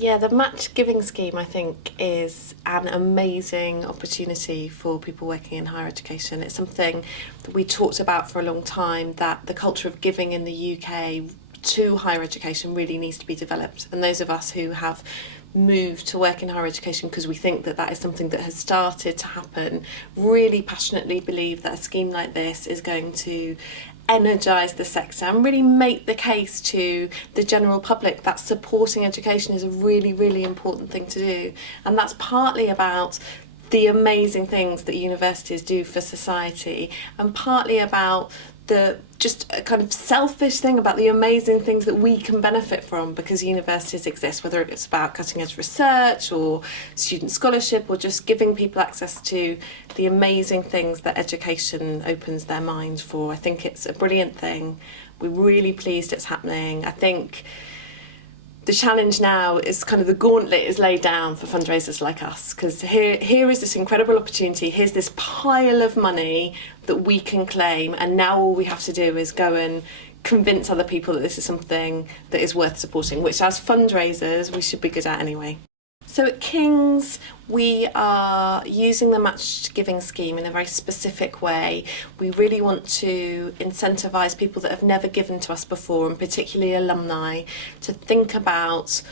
Yeah, the match giving scheme, I think, is an amazing opportunity for people working in higher education. It's something that we talked about for a long time, that the culture of giving in the UK to higher education really needs to be developed. And those of us who have moved to work in higher education because we think that that is something that has started to happen, really passionately believe that a scheme like this is going to energise the sector and really make the case to the general public that supporting education is a really, really important thing to do. And that's partly about the amazing things that universities do for society, and partly about the just a kind of selfish thing about the amazing things that we can benefit from because universities exist, whether it's about cutting edge research or student scholarship or just giving people access to the amazing things that education opens their minds for. I think it's a brilliant thing. We're really pleased it's happening. I think the challenge now is kind of the gauntlet is laid down for fundraisers like us, because here is this incredible opportunity. Here's this pile of money that we can claim, and now all we have to do is go and convince other people that this is something that is worth supporting, which as fundraisers we should be good at anyway. So at King's, we are using the match giving scheme in a very specific way. We really want to incentivise people that have never given to us before, and particularly alumni, to think about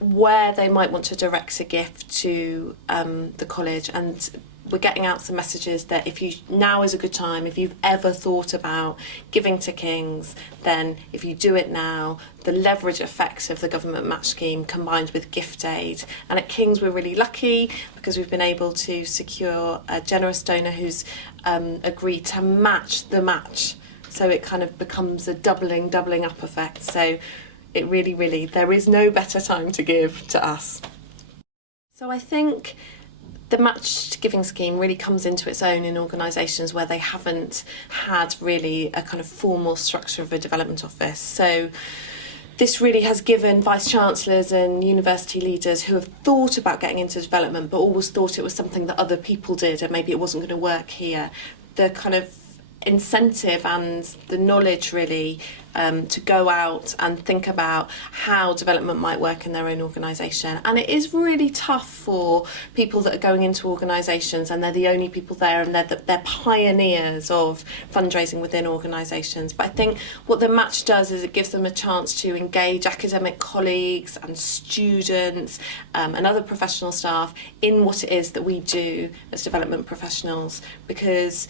where they might want to direct a gift to the college. And we're getting out some messages that now is a good time. If you've ever thought about giving to King's, then if you do it now, the leverage effects of the government match scheme combined with gift aid. And at King's we're really lucky because we've been able to secure a generous donor who's agreed to match the match. So it kind of becomes a doubling up effect. So it really, there is no better time to give to us. So I think the matched giving scheme really comes into its own in organisations where they haven't had really a kind of formal structure of a development office. So this really has given vice-chancellors and university leaders who have thought about getting into development but always thought it was something that other people did and maybe it wasn't going to work here, the kind of incentive and the knowledge really to go out and think about how development might work in their own organisation. And it is really tough for people that are going into organisations and they're the only people there and they're pioneers of fundraising within organisations. But I think what the match does is it gives them a chance to engage academic colleagues and students and other professional staff in what it is that we do as development professionals, because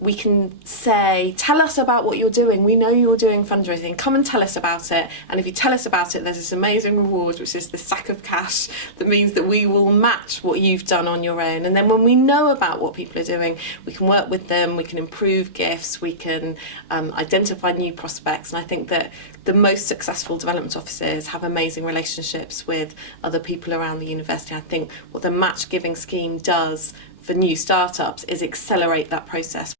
we can say, tell us about what you're doing. We know you're doing fundraising. Come and tell us about it. And if you tell us about it, there's this amazing reward, which is this sack of cash that means that we will match what you've done on your own. And then when we know about what people are doing, we can work with them, we can improve gifts, we can identify new prospects. And I think that the most successful development officers have amazing relationships with other people around the university. I think what the match giving scheme does for new startups is accelerate that process.